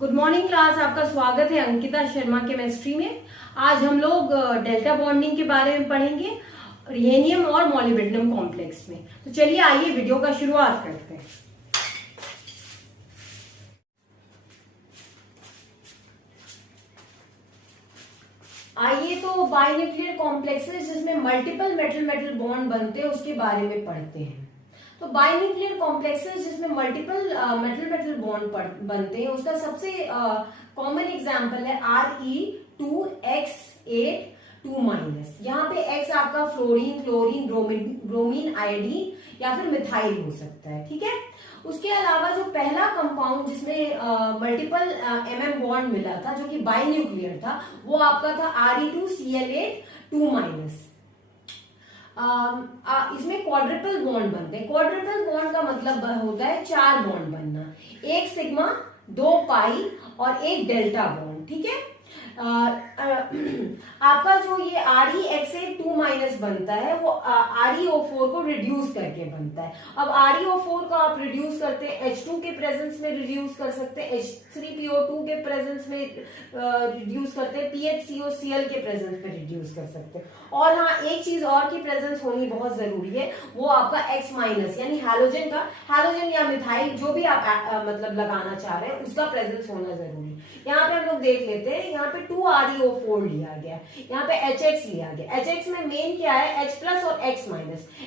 Good morning class, आपका स्वागत है अंकिता शर्मा केमिस्ट्री में। आज हम लोग डेल्टा बॉन्डिंग के बारे में पढ़ेंगे, रिहेनियम और मॉलिब्डेनम कॉम्प्लेक्स में। तो चलिए आइए वीडियो का शुरुआत करते हैं। आइए तो बाइन्यूक्लियर कॉम्प्लेक्सेस जिसमें मल्टीपल मेटल मेटल बॉन्ड बनते हैं उसके बारे में पढ़ते हैं। तो बाइन्यूक्लियर कॉम्प्लेक्सेस जिसमें मल्टीपल मेटल मेटल बॉन्ड बनते हैं उसका सबसे कॉमन एग्जांपल है Re2X8 2-। यहाँ पे X आपका फ्लोरीन, क्लोरीन, ब्रोमीन, आयोडीन या फिर मिथाइल हो सकता है। ठीक है, उसके अलावा जो पहला कंपाउंड जिसमें मल्टीपल mm बॉन्ड मिला था जो कि बाइन्यूक्लियर था वो आपका था Re2Cl8 2-। इसमें क्वाड्रिपल बॉन्ड बनते हैं। क्वाड्रिपल बॉन्ड का मतलब होता है 4 बॉन्ड बनना, एक सिग्मा, 2 पाई और एक डेल्टा बॉन्ड। ठीक है, आपका जो ये ReXA 2- बनता है वो ReO4 को रिड्यूस करके बनता है। अब ReO4 को आप रिड्यूस करते हैं H2 के प्रेजेंस में रिड्यूस कर सकते हैं, H3PO2 के प्रेजेंस में रिड्यूस करते हैं, PHCOCl के प्रेजेंस में रिड्यूस कर सकते हैं। और हाँ, एक चीज और की प्रेजेंस होनी बहुत जरूरी है, वो आपका X- यानी हैलोजन का, हैलोजन या मिथाइल जो भी आप मतलब लगाना चाह रहे हैं उसका प्रेजेंस होना जरूरी है। यहाँ पे हम लोग देख लेते हैं, यहाँ पे 2ReO4 लिया गया, यहाँ पे HX लिया गया। HX में मेन क्या है, H+ और X-।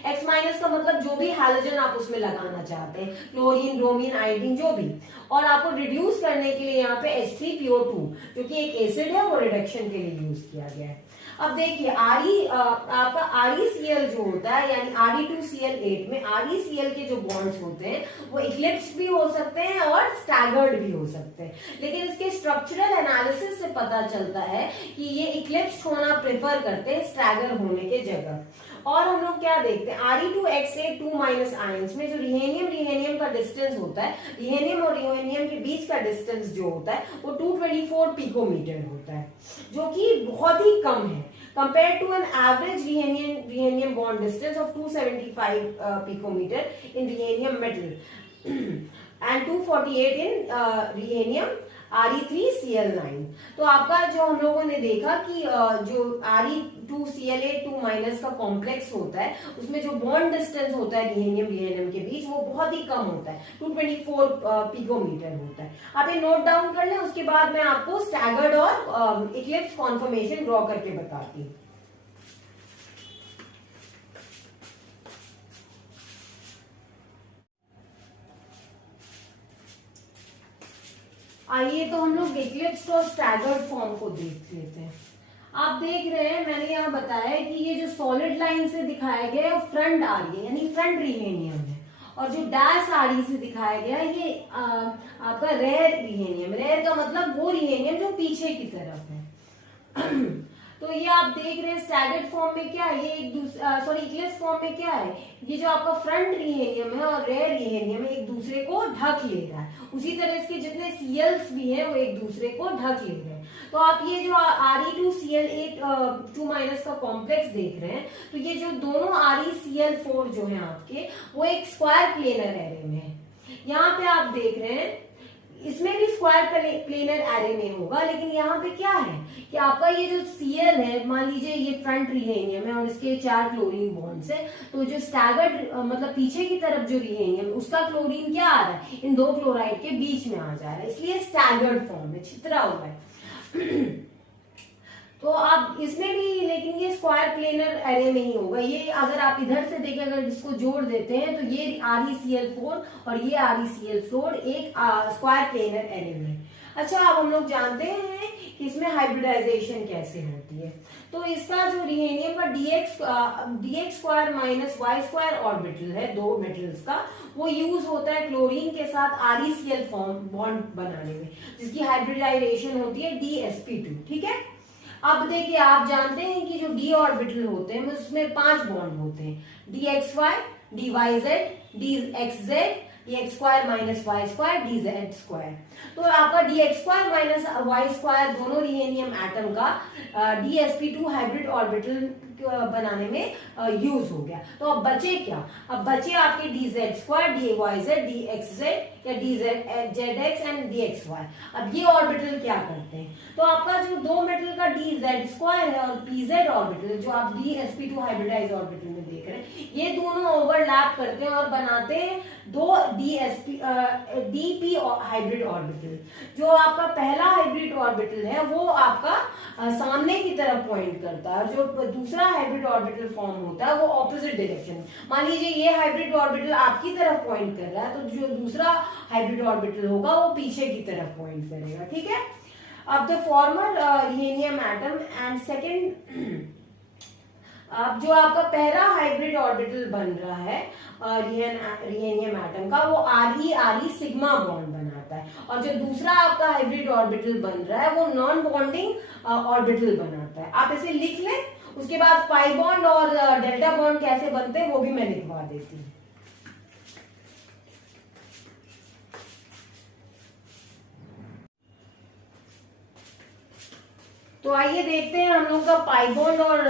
X- का मतलब जो भी हैलोजन आप उसमें लगाना चाहते हैं, क्लोरीन, ब्रोमीन, आयोडीन जो भी। और आपको रिड्यूस करने के लिए यहाँ पे H3PO2 जो कि एक एसिड है वो रिडक्शन के लिए यूज किया गया है। अब देखिए आपका ReCl जो होता है यानी Re2Cl8 में ReCl के जो बॉन्ड्स होते हैं वो इक्लिप्स्ड भी हो सकते हैं और स्टैगर्ड भी हो सकते हैं, लेकिन इसके स्ट्रक्चरल एनालिसिस से पता चलता है कि ये इक्लिप्स्ड होना प्रेफर करते हैं स्टैगर होने के जगह। और हम लोग क्या देखते हैं, Re2X8 2- आयंस में जो रिहेनियम का डिस्टेंस होता है, रिहेनियम और रिहेनियम के बीच का डिस्टेंस जो होता है वो 224 पिकोमीटर होता है, जो कि बहुत ही कम है compared to an average rhenium bond distance of 275 picometer in rhenium metal and 248 in rhenium Re3Cl9। तो आपका जो हम लोगों ने देखा कि जो Re2Cl8 2- का कॉम्प्लेक्स होता है उसमें जो बॉन्ड डिस्टेंस होता है रिहेनियम के बीच वो बहुत ही कम होता है, 224 पिकोमीटर होता है। आप ये नोट डाउन कर लें, उसके बाद मैं आपको स्टैगर्ड और इक्लिप्स कॉन्फर्मेशन ड्रॉ करके बताती हूँ। आइए तो हम लोग इक्लिप्स और स्टैगर्ड फॉर्म को देख लेते हैं। आप देख रहे हैं, मैंने यहाँ बताया है कि ये जो सॉलिड लाइन से दिखाया गया है वो फ्रंट Re यानी फ्रंट रिहेनियम है, और जो डैश Re से दिखाया गया है ये आपका रेयर रिहेनियम। रेयर का मतलब वो रिहेनियम जो पीछे की तरफ है। तो ये आप देख रहे हैं स्टैगर्ड फॉर्म में क्या है, ये एक दूसरे इक्लिप्स फॉर्म में क्या है, ये जो आपका फ्रंट रिहेनियम है और रेयर रिहेनियम है एक दूसरे को ढक ले रहा है। उसी तरह इसके जितने सीएल्स भी हैं वो एक दूसरे को ढक ले रहे हैं। तो आप ये जो Re2Cl8 2- का कॉम्प्लेक्स देख रहे हैं, तो ये जो दोनों ReCl4 जो है आपके वो एक स्क्वायर प्लेनर एरे में है। यहाँ पे आप देख रहे हैं इसमें भी स्क्वायर प्लेनर एरे में होगा, लेकिन यहाँ पे क्या है कि आपका ये जो Cl है, मान लीजिए ये फ्रंट रिहेनियम है और इसके 4 क्लोरीन बॉन्ड्स है, तो जो स्टैगर्ड मतलब पीछे की तरफ जो रिहेनियम उसका क्लोरीन क्या आ रहा है, इन 2 क्लोराइड के बीच में आ जा रहा है, इसलिए स्टैगर्ड फॉर्म में छितरा हुआ है। तो आप इसमें भी, लेकिन ये स्क्वायर प्लेनर एरे में ही होगा। ये अगर आप इधर से देखें, अगर इसको जोड़ देते हैं तो ये ReCl4 और ये ReCl4 एक स्क्वायर प्लेनर एरे में। अच्छा, अब हम लोग जानते हैं कि इसमें हाइब्रिडाइजेशन कैसे होती है। तो इसका जो रिहेनियम का dx² - y² ऑर्बिटल है, 2 मेटल्स का, वो यूज होता है क्लोरीन के साथ ReCl फॉर्म बॉन्ड बनाने में, जिसकी हाइब्रिडाइजेशन होती है DsP2। ठीक है, अब देखिए आप जानते हैं कि जो d ऑर्बिटल होते हैं उसमें 5 बॉन्ड होते हैं, dxy, dyz, dxz, dx² - y² dz²। तो आपका dx² - y² दोनों रिहेनियम एटम का dsp2 हाइब्रिड ऑर्बिटल बनाने में यूज हो गया। तो अब बचे क्या, अब बचे आपके dz², dyz, dxz या dz एंड dxy। अब ये ऑर्बिटल क्या करते हैं, तो आपका जो दो मेटल का dz² है और pz ऑर्बिटल जो आप dsp2 हाइब्रिडाइज ऑर्बिटल में देख रहे हैं, ये दोनों ओवरलैप करते हैं और बनाते हैं दो dp हाइब्रिड ऑर्बिटल। जो आपका पहला हाइब्रिड ऑर्बिटल है वो आपका सामने की तरफ पॉइंट करता है, और जो दूसरा हाइब्रिड ऑर्बिटल फॉर्म होता है वो ऑपोजिट डायरेक्शन। मान लीजिए ये हाइब्रिड ऑर्बिटल आपकी तरफ पॉइंट कर रहा है, तो जो दूसरा हाइब्रिड ऑर्बिटल होगा वो पीछे की तरफ पॉइंट करेगा, ठीक है। अब the former uranium atom and second, अब जो आपका पहला हाइब्रिड ऑर्बिटल बन रहा है यूरेनियम एटम का, वो Re सिग्मा बॉन्ड बनाता है, और जो दूसरा आपका हाइब्रिड ऑर्बिटल बन रहा है वो नॉन बॉन्डिंग ऑर्बिटल बनाता है। आप इसे लिख लें, उसके बाद पाई बॉन्ड और डेल्टा बॉन्ड कैसे बनते हैं वो भी मैं लिखवा देती हूँ। तो आइए देखते हैं हम लोग का पाई बॉन्ड और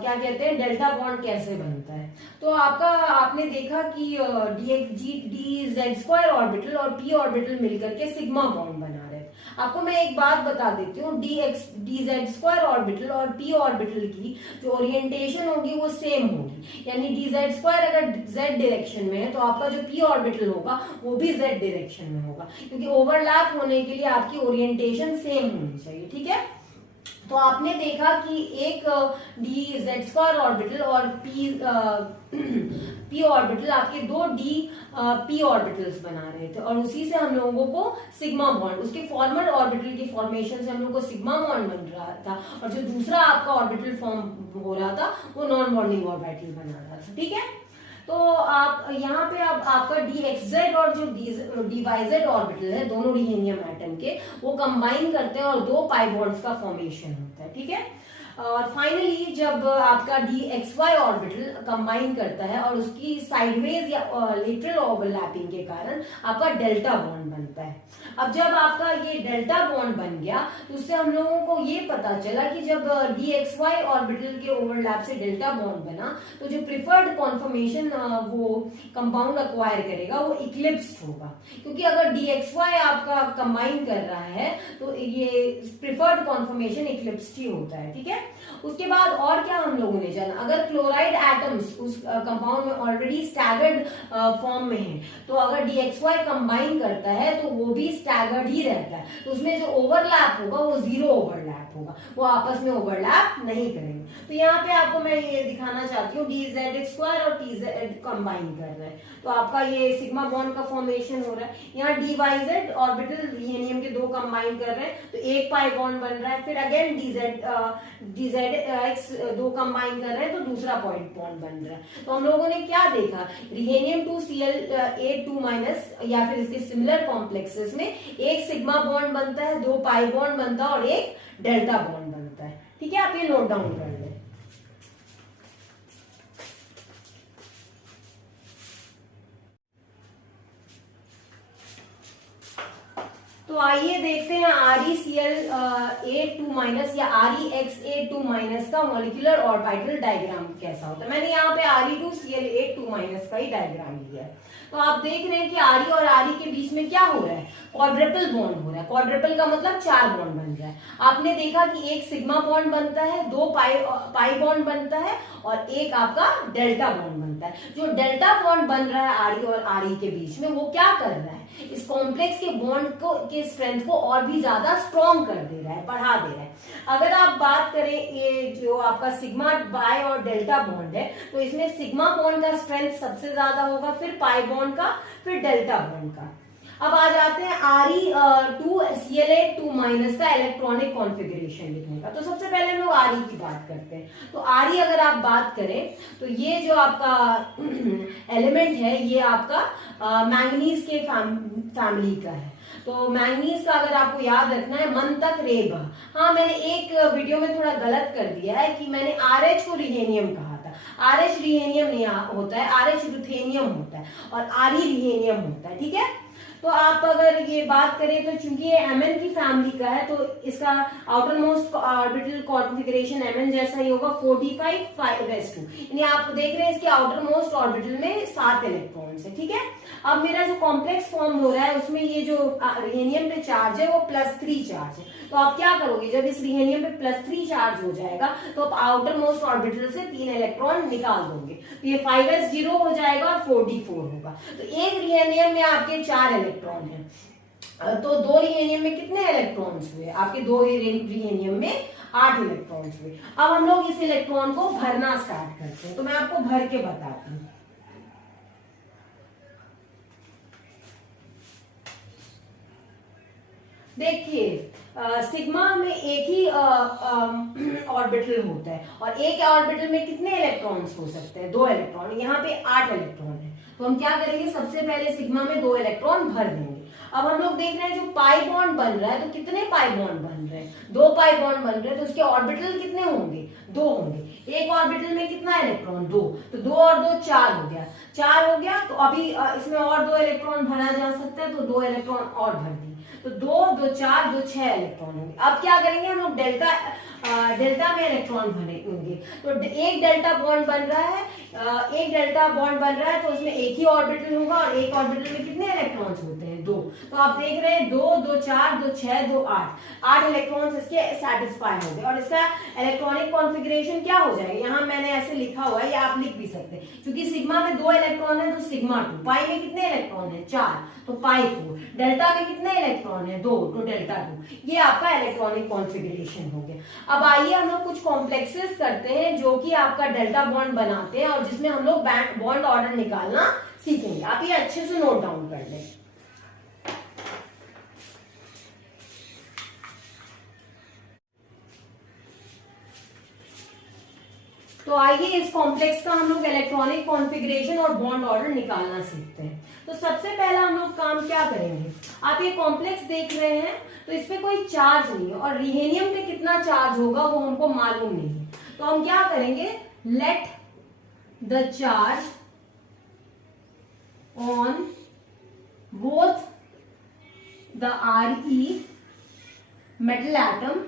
क्या कहते हैं डेल्टा बॉन्ड कैसे बनता है। तो आपने देखा कि dz² ऑर्बिटल और p ऑर्बिटल मिलकर के सिग्मा बॉन्ड बना रहे हैं। आपको मैं एक बात बता देती हूँ, dz² ऑर्बिटल और p ऑर्बिटल की जो ओरिएंटेशन होगी वो सेम होगी, यानी dz² अगर z डायरेक्शन में है तो आपका जो p ऑर्बिटल होगा वो भी z डायरेक्शन में होगा, क्योंकि ओवरलैप होने के लिए आपकी ओरिएंटेशन सेम होनी चाहिए, ठीक है। तो आपने देखा कि एक dz² ऑर्बिटल और p ऑर्बिटल आपके दो p ऑर्बिटल्स बना रहे थे, और उसी से हम लोगों को सिग्मा बॉन्ड, उसके फॉर्मर ऑर्बिटल के फॉर्मेशन से हम लोगों को सिग्मा बॉन्ड बन रहा था, और जो दूसरा आपका ऑर्बिटल फॉर्म हो रहा था वो नॉन बॉन्डिंग ऑर्बिटल बना रहा था, ठीक है। तो आप यहाँ पे आपका dxz और जो dyz ऑर्बिटल है दोनों यूरेनियम एटम के, वो कंबाइन करते हैं और दो पाई बॉन्ड्स का फॉर्मेशन होता है, ठीक है। और फाइनली जब आपका dxy ऑर्बिटल कंबाइन करता है और उसकी साइडवेज या लेटरल ओवरलैपिंग के कारण आपका डेल्टा बॉन्ड बनता है। अब जब आपका ये डेल्टा बॉन्ड बन गया तो उससे हम लोगों को ये पता चला कि जब dxy ऑर्बिटल के ओवरलैप से डेल्टा बॉन्ड बना तो जो प्रिफर्ड कॉन्फर्मेशन वो कंपाउंड अक्वायर करेगा वो इक्लिप्स्ड होगा, क्योंकि अगर dxy आपका कंबाइन कर रहा है तो ये प्रिफर्ड कॉन्फर्मेशन इक्लिप्स्ड ही होता है, ठीक है। उसके बाद और क्या हम लोगों ने जाना, अगर क्लोराइड एटम्स उस कंपाउंड में ऑलरेडी स्टैगर्ड फॉर्म में है तो अगर dxy कंबाइन करता है तो वो भी स्टैगर्ड ही रहता है, तो उसमें जो ओवरलैप होगा वो जीरो ओवरलैप होगा, वो आपस में ओवरलैप नहीं करेंगे। तो यहाँ पे आपको मैं ये दिखाना चाहती हूँ dz² और tz कंबाइन कर रहे हैं तो आपका ये सिग्मा बॉन्ड का फॉर्मेशन हो रहा है। यहाँ dyz ऑर्बिटल यूरेनियम के दो कंबाइन कर रहे हैं तो एक पाई बॉन्ड बन रहा है, फिर अगेन dzx दो कंबाइन कर रहे हैं तो दूसरा पॉइंट बॉन्ड बन रहा है। तो हम लोगों ने क्या देखा, यूरेनियम 2Cl8 या फिर इसके सिमिलर कॉम्प्लेक्सेस में एक सिग्मा बॉन्ड बनता है, दो पाई बॉन्ड बनता है और एक डेल्टा बॉन्ड बनता है, ठीक है। आप ये नोट डाउन कर लें। तो आइए देखते हैं ReCl8 या ReX8 का मॉलिक्यूलर ऑर्बिटल डायग्राम कैसा होता है। मैंने यहाँ पे Re2Cl8 का ही डायग्राम लिया है। तो आप देख रहे हैं कि Re और Re के बीच में क्या हो रहा है, क्वाड्रपल बॉन्ड हो रहा है। क्वाड्रपल का मतलब 4 बॉन्ड बन रहा है। आपने देखा कि एक सिग्मा बॉन्ड बनता है, दो पाई बॉन्ड बनता है और एक आपका डेल्टा बॉन्ड बनता है। जो डेल्टा बॉन्ड बन रहा है Re और Re के बीच में वो क्या कर रहा है, इस कॉम्प्लेक्स के बॉन्ड को के स्ट्रेंथ को और भी ज्यादा स्ट्रॉन्ग कर दे रहा है, बढ़ा दे रहा है। अगर आप बात करें ये जो आपका सिग्मा बाय और डेल्टा बॉन्ड है तो इसमें सिग्मा बॉन्ड का स्ट्रेंथ सबसे ज्यादा होगा, फिर पाई बॉन्ड का, फिर डेल्टा बॉन्ड का। अब आ जाते हैं Re2Cl8 का इलेक्ट्रॉनिक कॉन्फ़िगरेशन लिखने का। तो सबसे पहले हम लोग Re की बात करते हैं। तो Re अगर आप बात करें तो ये जो आपका एलिमेंट है ये आपका मैंगनीज के फैमिली का है। तो मैंगनीज का अगर आपको याद रखना है मंतक रेब। हाँ, मैंने एक वीडियो में थोड़ा गलत कर दिया है कि मैंने RH को रीहेनियम कहा था। RH रीहेनियम नहीं होता है, RH रुथेनियम होता है और Re रीहेनियम होता है, ठीक है। तो आप अगर ये बात करें तो चूंकि ये Mn की फैमिली का है तो इसका outer most orbital configuration Mn जैसा ही होगा 45 5s2, यानी आप देख रहे हैं इसके आउटर मोस्ट ऑर्बिटल में 7 इलेक्ट्रॉन्स है। ठीक है, अब मेरा जो कॉम्प्लेक्स फॉर्म हो रहा है उसमें ये जो रिहेनियम पे चार्ज है वो +3 चार्ज है। तो आप क्या करोगे, जब इस रिहेनियम पे +3 चार्ज हो जाएगा तो आप आउटर मोस्ट ऑर्बिटल से 3 इलेक्ट्रॉन निकाल दोगे, तो ये 5s 0 हो जाएगा और 4d4 होगा। तो एक रिहेनियम में आपके 4 इलेक्ट्रॉन है, तो 2 रिहेनियम में कितने इलेक्ट्रॉन्स हुए आपके, 2 रिहेनियम में 8 इलेक्ट्रॉन्स हुए। अब हम लोग इस इलेक्ट्रॉन को भरना स्टार्ट करते हैं, तो मैं आपको भर के बताती हूँ। देखिए सिग्मा में एक ही ऑर्बिटल होता है और एक ऑर्बिटल में कितने इलेक्ट्रॉन्स हो सकते हैं, 2 इलेक्ट्रॉन। यहाँ पे 8 इलेक्ट्रॉन है, तो हम क्या करेंगे, सबसे पहले सिग्मा में 2 इलेक्ट्रॉन भर देंगे। अब हम लोग देख रहे हैं जो पाई बॉन्ड बन रहा है, तो कितने पाई बॉन्ड बन रहे हैं, 2 पाई बॉन्ड बन रहे हैं, तो उसके ऑर्बिटल कितने होंगे, 2 होंगे। एक ऑर्बिटल में कितना इलेक्ट्रॉन, 2, तो 2 और 2 4 हो गया, 4 हो गया। तो अभी इसमें और 2 इलेक्ट्रॉन भरा जा सकता है, तो 2 इलेक्ट्रॉन और भर दिए, तो 2 2 4 2 6 इलेक्ट्रॉन होंगे। अब क्या करेंगे हम लोग, डेल्टा में इलेक्ट्रॉन भरेंगे। तो एक डेल्टा बॉन्ड बन रहा है, तो उसमें एक ही ऑर्बिटल होगा और एक ऑर्बिटल में कितने इलेक्ट्रॉन्स होते हैं, 2। तो आप देख रहे हैं 2 2 4 2 6 2 8 इलेक्ट्रॉन्स इसके सेटिस्फाई हो गए। और इसका इलेक्ट्रॉनिक कॉन्फ़िगरेशन क्या हो जाएगा, यहाँ मैंने ऐसे लिखा हुआ है, या आप लिख भी सकते हैं, क्योंकि सिग्मा में 2 इलेक्ट्रॉन है तो सिग्मा 2, पाई में कितने इलेक्ट्रॉन है, 4, तो पाई 4, डेल्टा में कितने इलेक्ट्रॉन है, 2, तो डेल्टा 2। ये आपका इलेक्ट्रॉनिक कॉन्फ़िगरेशन हो गया। अब आइए हम लोग कुछ कॉम्प्लेक्सेस करते हैं जो कि आपका डेल्टा बॉन्ड बनाते हैं और जिसमें हम लोग बॉन्ड ऑर्डर निकालना सीखेंगे। आप ये अच्छे से नोट डाउन कर लें। तो आइए इस कॉम्प्लेक्स का हम लोग इलेक्ट्रॉनिक कॉन्फ़िगरेशन और बॉन्ड ऑर्डर निकालना सीखते हैं। तो सबसे पहला हम लोग काम क्या करेंगे, आप ये कॉम्प्लेक्स देख रहे हैं तो इस पे कोई चार्ज नहीं है और रिहेनियम पे कितना चार्ज होगा वो हमको मालूम नहीं है। तो हम क्या करेंगे, let the charge on both the Re metal atom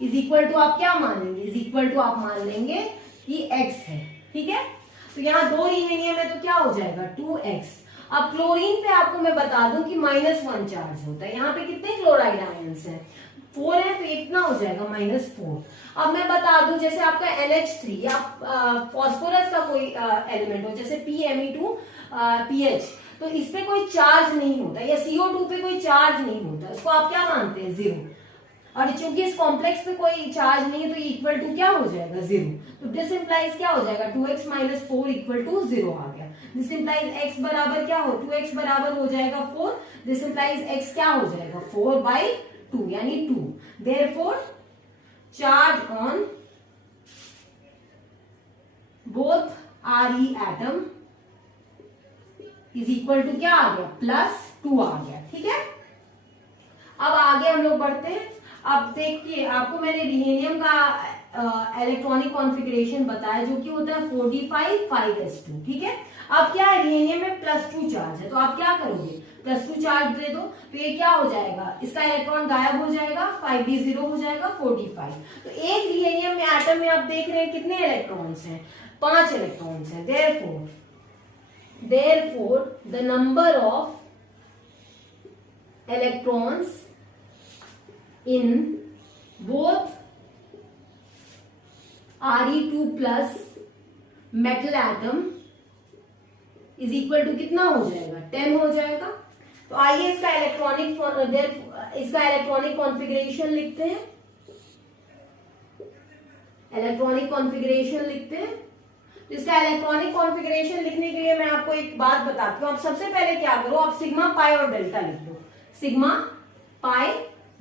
is equal to, आप क्या मान लेंगे, इज इक्वल टू आप मान लेंगे कि x है। ठीक है, तो यहाँ 2 रिहेनियम है तो क्या हो जाएगा, 2x। अब क्लोरीन पे आपको मैं बता दूं कि -1 चार्ज होता है। यहाँ पे कितने क्लोराइड आयंस हैं, 4 है, तो ये कितना हो जाएगा, -4। अब मैं बता दूं जैसे आपका NH3 या फॉस्फोरस का कोई एलिमेंट हो, जैसे PMe2 PH, तो इस पे कोई चार्ज नहीं होता, या CO2 पे कोई चार्ज नहीं होता, इसको आप क्या मानते हैं, 0। और चूंकि इस कॉम्प्लेक्स पे कोई चार्ज नहीं है तो इक्वल टू क्या हो जाएगा, 0। तो दिस इंप्लाइज क्या हो जाएगा, 2x - 4 इक्वल टू 0 आ गया। दिस इंप्लाइज x बराबर क्या हो, 2x बराबर हो जाएगा 4। दिस इंप्लाइज x क्या हो जाएगा, 4/2 यानी 2। Therefore charge on both Re atom is equal to क्या आ गया, +2 आ गया। ठीक है, अब आगे हम लोग बढ़ते हैं। अब देखिए आपको मैंने रिहेनियम का इलेक्ट्रॉनिक कॉन्फ़िगरेशन बताया जो कि होता है 45 5s2। ठीक है, अब क्या है, रिहेनियम में +2 चार्ज है, तो आप क्या करोगे, +2 चार्ज दे दो, तो ये क्या हो जाएगा, इसका इलेक्ट्रॉन गायब हो जाएगा, 5d 0 हो जाएगा, 45। तो एक रिहेनियम में एटम में आप देख रहे हैं कितने इलेक्ट्रॉन्स हैं, 5 इलेक्ट्रॉन्स हैं। therefore the number of electrons in both Re2 plus metal atom is equal to कितना हो जाएगा, 10 हो जाएगा। तो आइए इसका इलेक्ट्रॉनिक कॉन्फ़िगरेशन लिखते हैं। इलेक्ट्रॉनिक कॉन्फ़िगरेशन लिखते हैं, तो इसका इलेक्ट्रॉनिक कॉन्फ़िगरेशन लिखने के लिए मैं आपको एक बात बताती हूँ। आप सबसे पहले क्या करो, आप सिग्मा पाई और डेल्टा लिख लो, सिग्मा पाई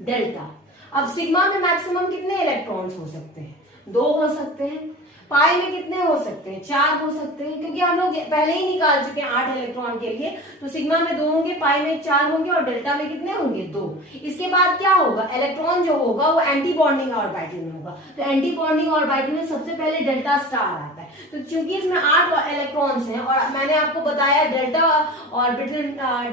डेल्टा। अब सिग्मा में मैक्सिमम कितने इलेक्ट्रॉन्स हो सकते हैं, 2 हो सकते हैं। पाई में कितने हो सकते हैं, 4 हो सकते हैं, क्योंकि हम लोग पहले ही निकाल चुके हैं 8 इलेक्ट्रॉन के लिए। तो सिग्मा में 2 होंगे, पाई में 4 होंगे और डेल्टा में कितने होंगे, 2। इसके बाद क्या होगा, इलेक्ट्रॉन जो होगा वो एंटी बॉन्डिंग ऑर्बिटल में होगा। तो एंटी बॉन्डिंग ऑर्बिटल में सबसे पहले डेल्टा स्टार आता है। तो चूंकि इसमें 8 इलेक्ट्रॉन्स हैं और मैंने आपको बताया डेल्टा ऑर्बिटल,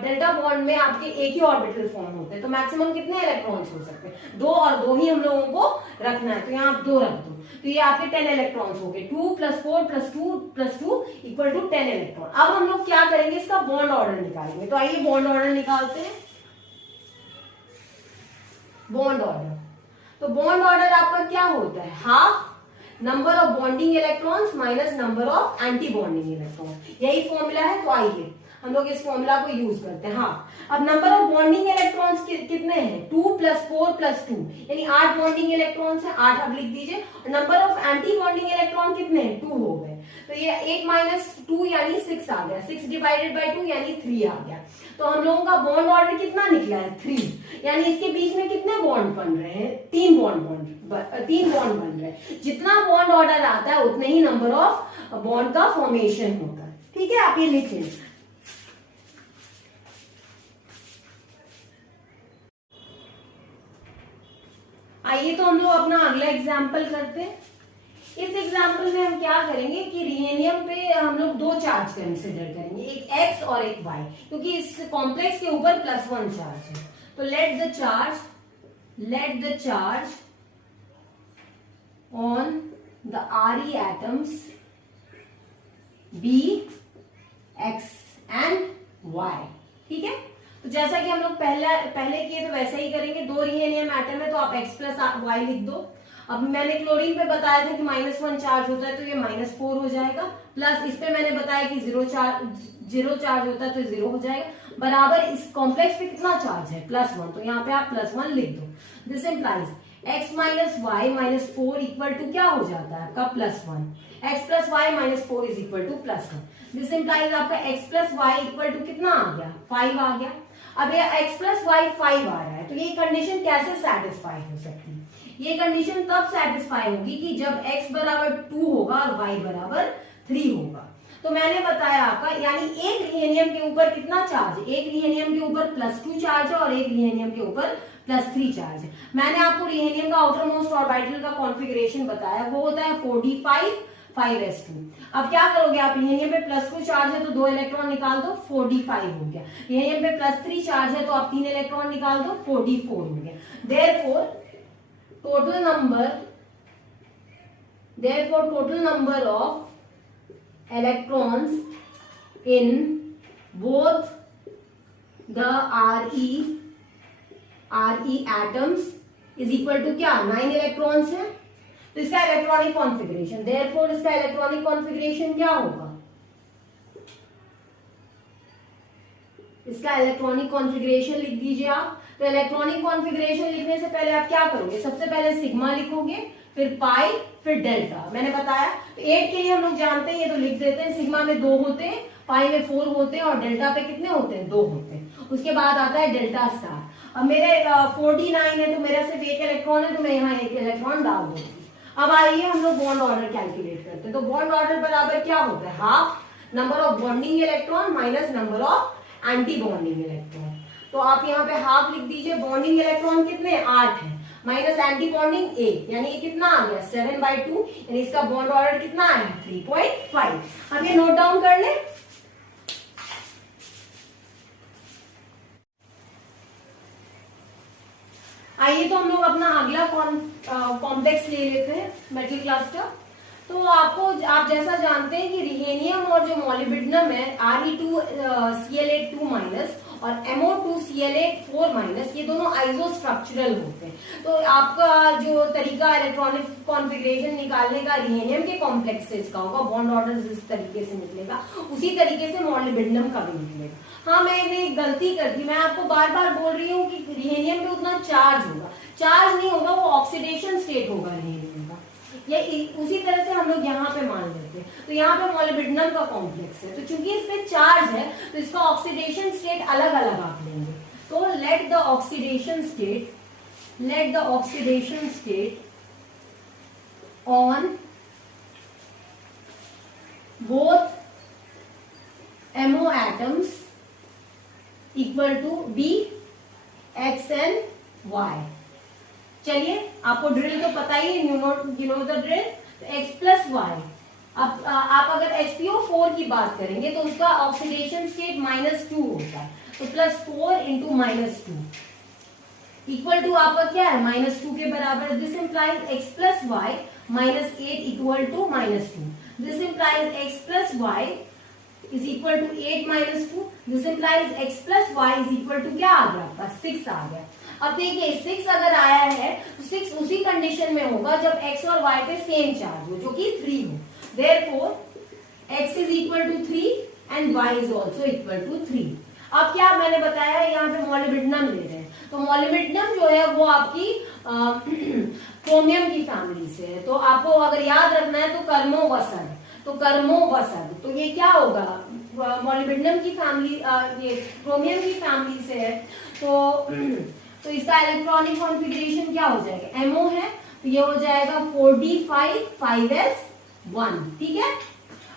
डेल्टा बॉन्ड में आपके एक ही ऑर्बिटल फॉर्म होते हैं, तो मैक्सिमम कितने इलेक्ट्रॉन्स हो सकते हैं? 2 और 2 ही हम लोगों को रखना है, तो यहाँ आप 2 रख दो, तो ये आपके 10 इलेक्ट्रॉन्स हो गए। 2 + 4 + 2 + 2 = 10 इलेक्ट्रॉन। अब हम लोग क्या करेंगे, इसका बॉन्ड ऑर्डर निकालेंगे। तो आइए बॉन्ड ऑर्डर निकालते हैं। बॉन्ड ऑर्डर, तो बॉन्ड ऑर्डर आपका क्या होता है? Half number of bonding electrons minus number of anti bonding electron, यही फॉर्मूला है। तो आइए हम लोग इस फॉर्मूला को यूज करते हैं। हाँ, अब नंबर ऑफ बॉन्डिंग इलेक्ट्रॉन्स कितने हैं? 2 + 4 + 2, यानी 8 बॉन्डिंग इलेक्ट्रॉन्स हैं, 8 अब लिख दीजिए। और number of anti bonding electron कितने हैं? 2 हो गए, तो ये 8 - 2 यानी 6 आ गया। 6 / 2 यानी 3 आ गया। तो हम लोगों का बॉन्ड ऑर्डर कितना निकला है? 3, यानी इसके बीच में कितने बॉन्ड बन रहे हैं? 3 बॉन्ड बन रहे हैं। जितना बॉन्ड ऑर्डर आता है उतने ही नंबर ऑफ बॉन्ड का फॉर्मेशन होता है। ठीक है, आप ये लिख लें। आइए तो हम लोग अपना अगला एग्जाम्पल करते हैं। इस एग्जाम्पल में हम क्या करेंगे कि रिहेनियम पे हम लोग 2 चार्ज कंसिडर करेंगे, एक x और एक y, क्योंकि इस कॉम्प्लेक्स के ऊपर +1 चार्ज है। तो let the charge on the Re atoms be x and y। ठीक है, तो जैसा कि हम लोग पहले किए तो वैसा ही करेंगे। 2 रिहेनियम एटम है तो आप x + y लिख दो। अब मैंने क्लोरीन पे बताया था कि -1 चार्ज होता है तो ये -4 हो जाएगा, प्लस इस पे मैंने बताया कि 0 चार्ज होता है तो 0 हो जाएगा, बराबर इस कॉम्प्लेक्स पे कितना चार्ज है? +1, तो यहाँ पे आप +1 लिख दो। दिस इंप्लाइज x - y - 4 = क्या हो जाता है आपका? +1। x + y - 4 = +1। दिस इंप्लाइज आपका x + y = कितना आ गया? 5 आ गया। अब ये x + y 5 आ रहा है, तो ये कंडीशन कैसे सेटिस्फाई हो सकती है? ये कंडीशन तब सेटिस्फाई होगी कि जब x = 2 होगा और y = 3 होगा। तो मैंने बताया आपका, यानी एक रिहेनियम के ऊपर कितना चार्ज है? एक रिहेनियम के ऊपर +2 चार्ज है और एक रिहेनियम के ऊपर +3 चार्ज है। मैंने आपको रिहेनियम का आउटर मोस्ट ऑर्बिटल का कॉन्फ़िगरेशन बताया, वो होता है 4d5 5s2। अब क्या करोगे आप? रिहेनियम पे +2 चार्ज है तो 2 इलेक्ट्रॉन निकाल दो, 4d5 हो गया। रिहेनियम पे +3 चार्ज है तो आप 3 इलेक्ट्रॉन निकाल दो, 4d4 हो गया। Therefore total number of electrons in both the Re atoms is equal to क्या? 9 इलेक्ट्रॉन्स है, तो इसका इलेक्ट्रॉनिक कॉन्फ़िगरेशन, देयरफॉर इसका इलेक्ट्रॉनिक कॉन्फ़िगरेशन क्या होगा? इसका इलेक्ट्रॉनिक कॉन्फ़िगरेशन लिख दीजिए आप। तो इलेक्ट्रॉनिक कॉन्फ़िगरेशन लिखने से पहले आप क्या करोगे? सबसे पहले सिग्मा लिखोगे, फिर पाई, फिर डेल्टा। मैंने बताया तो 8 के लिए हम लोग जानते हैं, ये तो लिख देते हैं। सिग्मा में 2 होते हैं, पाई में 4 होते हैं और डेल्टा पे कितने होते हैं? 2 होते हैं। उसके बाद आता है डेल्टा स्टार। अब मेरे 4d9 है तो मेरा सिर्फ 1 इलेक्ट्रॉन है, तो मैं यहाँ 1 इलेक्ट्रॉन डाल दूंगी। अब आइए हम लोग बॉन्ड ऑर्डर कैलकुलेट करते हैं। तो बॉन्ड ऑर्डर बराबर क्या होता है? Half number of bonding electron minus number of anti bonding electron. तो आप यहाँ पे हाफ लिख दीजिए। बॉन्डिंग इलेक्ट्रॉन कितने? 8 है, माइनस एंटी बॉन्डिंग 1, यानी ये कितना आ गया? 7/2, यानी इसका बॉन्ड ऑर्डर कितना आया? 3.5। अब ये नोट डाउन कर ले। आइए तो हम लोग अपना अगला कॉम्प्लेक्स ले लेते हैं, मेटल क्लस्टर। तो आप जैसा जानते हैं कि रिहेनियम और जो मॉलिब्डेनम है Re2Cl8 और MO2Cl8 ये दोनों आइसोस्ट्रक्चरल होते हैं। तो आपका जो तरीका इलेक्ट्रॉनिक कॉन्फ़िगरेशन निकालने का रिहेनियम के कॉम्प्लेक्सेस का होगा, बॉन्ड ऑर्डर जिस तरीके से निकलेगा उसी तरीके से मॉलिब्डेनम का भी निकलेगा। हाँ, मैंने एक गलती कर दी, मैं आपको बार बार बोल रही हूँ कि रिहेनियम में उतना चार्ज होगा, चार्ज नहीं होगा, वो ऑक्सीडेशन स्टेट होगा रिहेनियम का। ये उसी तरह से हम लोग यहाँ पे मान लेते हैं। तो यहाँ पे मॉलिब्डेनम का कॉम्प्लेक्स है, तो चूंकि इस पे चार्ज है तो इसका ऑक्सीडेशन स्टेट अलग अलग आप लेंगे। तो let the oxidation state on both MO atoms equal to be x and y. चलिए, आपको ड्रिल तो पता ही है, यू नो द ड्रिल। तो x + y अब आप अगर HPO4 की बात करेंगे तो उसका ऑक्सीडेशन स्टेट -2 होता है, तो +4 इंटू -2 इक्वल टू आपका क्या है, -2 के बराबर। This implies x plus y -8 equal to -2। This implies x plus y is equal to 8 -2। This implies x plus y is equal to क्या आ गया आपका, 6 आ गया। अब देखिए 6 अगर आया है तो 6 उसी कंडीशन में होगा जब x और y पे सेम चार्ज हो, जो कि 3 हो। Therefore, x is equal to 3 and y is also equal to 3। अब क्या मैंने बताया, यहाँ पे मोलिब्डेनम ले रहे हैं, तो मोलिब्डेनम जो है वो आपकी क्रोमियम की फैमिली से है। तो आपको अगर याद रखना है तो कर्मोवसद, तो कर्मोवसद, तो ये क्या होगा, मोलिब्डेनम की फैमिली, ये क्रोमियम की फैमिली से है। तो इसका इलेक्ट्रॉनिक कॉन्फ़िगरेशन क्या हो जाएगा, MO है तो ये हो जाएगा 4d5 5s1, ठीक है।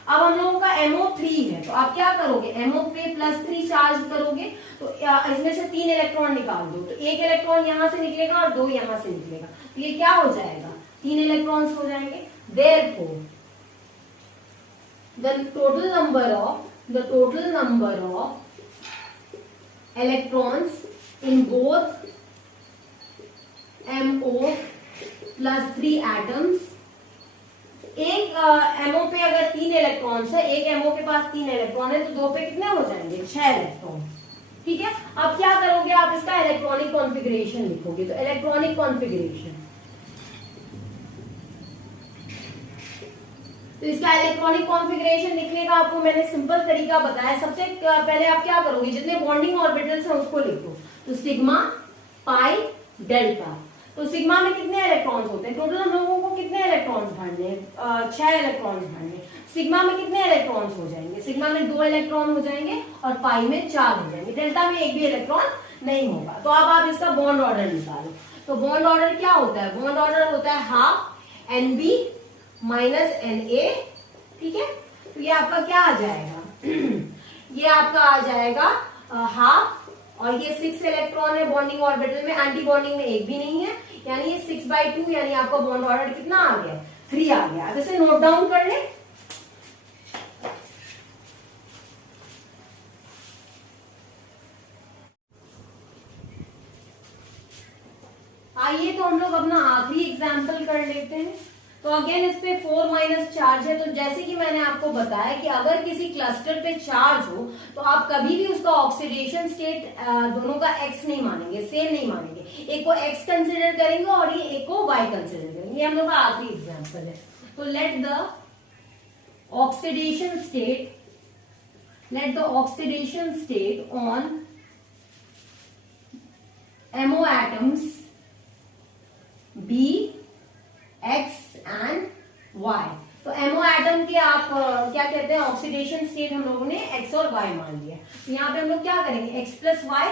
अब हम लोगों का MO3 है, तो आप क्या करोगे, MO पे +3 चार्ज करोगे, तो इसमें से 3 इलेक्ट्रॉन निकाल दो, तो 1 इलेक्ट्रॉन यहां से निकलेगा और 2 यहां से निकलेगा, तो ये क्या हो जाएगा, 3 इलेक्ट्रॉन्स हो जाएंगे। Therefore, the total number of electrons in both MO +3 atoms, एक MO पे अगर 3 इलेक्ट्रॉन्स है, एक MO के पास 3 इलेक्ट्रॉन है, तो 2 पे कितने हो जाएंगे, 6 इलेक्ट्रॉन, ठीक है। अब क्या करोगे आप, इसका इलेक्ट्रॉनिक कॉन्फ़िगरेशन लिखोगे, तो इलेक्ट्रॉनिक कॉन्फ़िगरेशन, तो इसका इलेक्ट्रॉनिक कॉन्फ़िगरेशन लिखने का आपको मैंने सिंपल तरीका बताया। सबसे पहले आप क्या करोगे, जितने बॉन्डिंग ऑर्बिटल्स हैं उसको लिखो, तो सिग्मा पाई डेल्टा। तो सिग्मा में कितने इलेक्ट्रॉन्स होते हैं, टोटल हम लोगों को कितने इलेक्ट्रॉन्स भरने हैं, 6 इलेक्ट्रॉन्स भरने। सिग्मा में कितने इलेक्ट्रॉन्स हो जाएंगे, सिग्मा में 2 इलेक्ट्रॉन हो जाएंगे और पाई में 4 हो जाएंगे, डेल्टा में एक भी इलेक्ट्रॉन नहीं होगा। तो अब आप इसका बॉन्ड ऑर्डर निकालो, तो बॉन्ड ऑर्डर क्या होता है, बॉन्ड ऑर्डर होता है ½ NB -NA, ठीक है। तो ये आपका क्या आ जाएगा ये आपका आ जाएगा ½ और ये 6 इलेक्ट्रॉन है बॉन्डिंग ऑर्बिटल में, एंटी बॉन्डिंग में एक भी नहीं है, यानी ये 6/2, यानी आपका बॉन्ड ऑर्डर कितना आ गया, 3 आ गया। अब इसे नोट डाउन कर ले। आइए तो हम लोग अपना आखिरी एग्जाम्पल कर लेते हैं। तो अगेन इस पे 4- चार्ज है, तो जैसे कि मैंने आपको बताया कि अगर किसी क्लस्टर पे चार्ज हो तो आप कभी भी उसका ऑक्सीडेशन स्टेट दोनों का x नहीं मानेंगे, सेम नहीं मानेंगे, एक को x कंसिडर करेंगे और ये एक को y कंसिडर करेंगे। ये हम लोग का आखिरी एग्जाम्पल है। तो let the oxidation state on MO atoms be X and Y। तो MO एटम के आप क्या कहते हैं, ऑक्सीडेशन स्टेट हम लोगों ने X और Y मान लिया। तो यहाँ पे हम लोग क्या करेंगे, X + Y।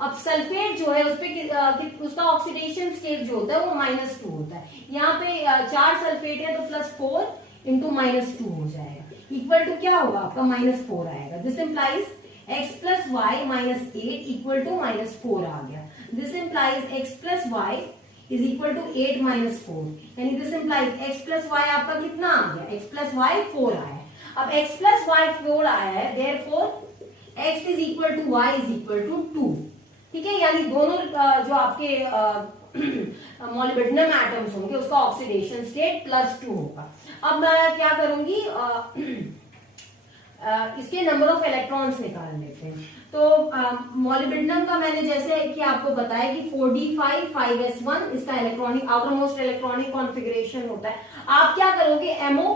अब सल्फेट जो है उसका ऑक्सीडेशन स्टेट जो होता है वो -2 होता है। यहाँ पे 4 सल्फेट है तो +4 इंटू -2 हो जाएगा, इक्वल टू क्या होगा आपका, -4 आएगा। This implies X + Y -8 equal to -4 आ गया। This implies X + Y is equal to 8 - 4, यानी दिस इंप्लाइज x + y आपका कितना आ गया, x + y 4 आया है। अब x + y 4 आया है, therefore x is equal to y is equal to 2, ठीक है। यानी दोनों जो आपके मोलिब्डेनम एटम्स होंगे उसका ऑक्सीडेशन स्टेट +2 होगा। अब मैं क्या करूंगी, इसके नंबर ऑफ इलेक्ट्रॉन्स निकाल लेते हैं। तो मोलिब्डेनम का मैंने जैसे कि आपको बताया कि 4d5 5s1 इसका electronic outer most electronic configuration होता है। आप क्या करोगे, MO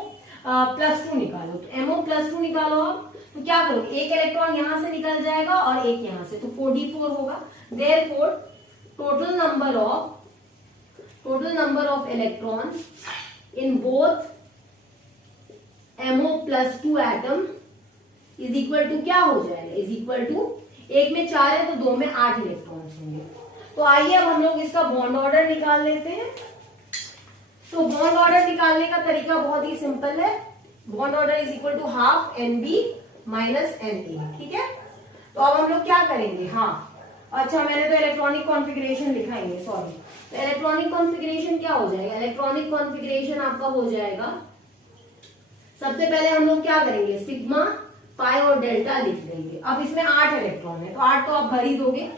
+2 निकालो, तो MO +2 निकालो आप, तो क्या करोगे, एक इलेक्ट्रॉन यहां से निकल जाएगा और एक यहां से, तो 4d4 होगा। Therefore total number of electrons in both MO +2 atom is equal to क्या हो जाएगा, इज इक्वल टू, एक में 4 है तो 2 में 8 इलेक्ट्रॉन्स होंगे। तो आइए अब हम लोग इसका बॉन्ड ऑर्डर निकाल लेते हैं। तो बॉन्ड ऑर्डर निकालने का तरीका बहुत ही सिंपल है। Bond order is equal to ½ NB -NA, ठीक है। तो अब हम लोग क्या करेंगे, अच्छा मैंने तो इलेक्ट्रॉनिक कॉन्फ़िगरेशन लिखा ही है, सॉरी। तो इलेक्ट्रॉनिक कॉन्फ़िगरेशन क्या हो जाएगा, इलेक्ट्रॉनिक कॉन्फ़िगरेशन आपका हो जाएगा सबसे पहले हम लोग क्या करेंगे, सिग्मा पाई और डेल्टा लिख लेंगे। अब इसमें 8 इलेक्ट्रॉन है तो 8 तो आप भर ही दोगे।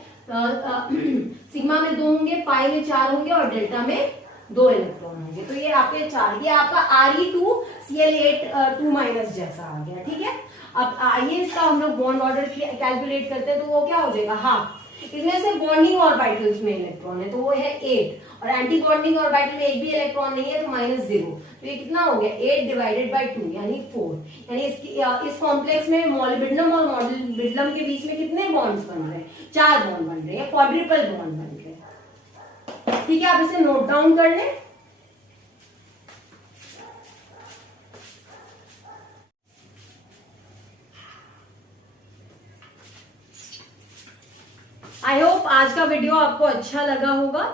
सिग्मा में 2 होंगे, पाई में 4 होंगे और डेल्टा में 2 इलेक्ट्रॉन होंगे। तो ये आपके 4, ये आपका Re2Cl8 2- जैसा आ गया। ठीक है, अब आइए इसका हम लोग बॉन्ड ऑर्डर कैलकुलेट करते हैं। तो वो क्या हो जाएगा, हाफ। इसमें से बॉन्डिंग ऑर्बिटल्स में इलेक्ट्रॉन है तो वो है 8 और एंटी बॉन्डिंग ऑर्बिटल में एक भी इलेक्ट्रॉन नहीं है तो -0। तो ये कितना हो गया, 8 डिवाइडेड बाई 2 यानी 4। यानी इस कॉम्प्लेक्स में मॉलिब्डेनम और मॉलिब्डेनम के बीच में कितने बॉन्ड्स बन रहे हैं, 4 बॉन्ड बन रहे हैं, क्वाड्रिपल बॉन्ड बन रहे हैं। ठीक है, आप इसे नोट डाउन कर लें। आई होप आज का वीडियो आपको अच्छा लगा होगा।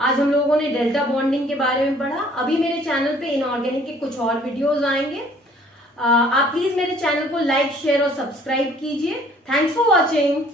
आज हम लोगों ने डेल्टा बॉन्डिंग के बारे में पढ़ा। अभी मेरे चैनल पे इनऑर्गेनिक के कुछ और वीडियोस आएंगे। आप प्लीज मेरे चैनल को लाइक, शेयर और सब्सक्राइब कीजिए। Thanks for watching.